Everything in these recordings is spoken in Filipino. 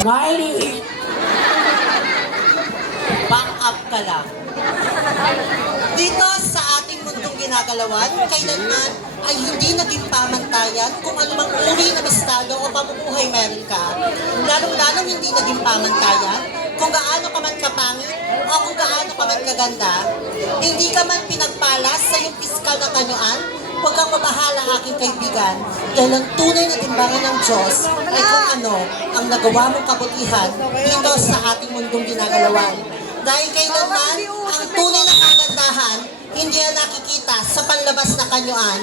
Miley, back up ka lang. Dito sa ating mundong ginagalawan, kailanman ay hindi naging pamantayan kung anumang uri na estado o pamumuhay meron ka. Lalong-lalong hindi naging pamantayan kung gaano ka man kapangit o kung gaano ka man kaganda. Hindi ka man pinagpalas sa iyong piskal na tanyuan. Huwag kang mabahala, aking kaibigan, dahil ang tunay na timbangan ng Diyos ay kung ano ang nagawa mong kabutihan dito sa ating mundong ginagalawan. Dahil kailanman, ang tunay na kagandahan, hindi na nakikita sa panlabas na kanyuan.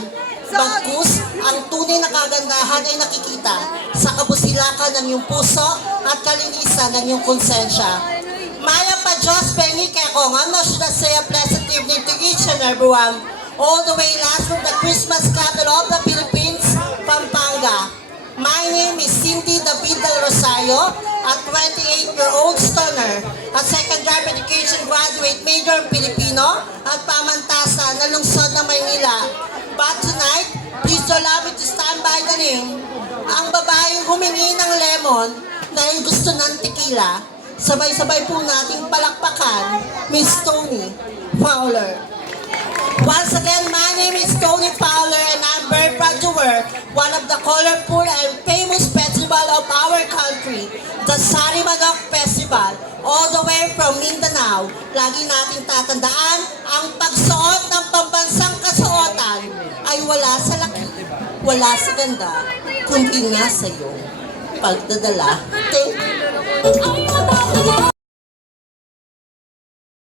Bagkus, ang tunay na kagandahan ay nakikita sa kabusilakan ng iyong puso at kalinisan ng iyong konsensya. Maya pa Diyos, pengi kaya ko nga, no, should I say a pleasant evening to each and everyone. All the way last from the Christmas capital of the Philippines, Pampanga. My name is Cindy David Del Rosario, a 28-year-old stoner, a second grade education graduate major in Filipino at pamantasan na lungsod ng Maynila. But tonight, please allow me to stand by the name, ang babaeng humingi ng lemon dahil gusto ng tequila. Sabay-sabay po nating palakpakan, Miss Tony Fowler. Once again, my name is Tony Fowler and I'm very proud to wear one of the colorful and famous festival of our country, the Sarimanok Festival, all the way from Mindanao. Lagi nating tatandaan, ang pagsuot ng pambansang kasuotan ay wala sa laki, wala sa ganda, kundi nga sa iyong pagdadala. Thank you.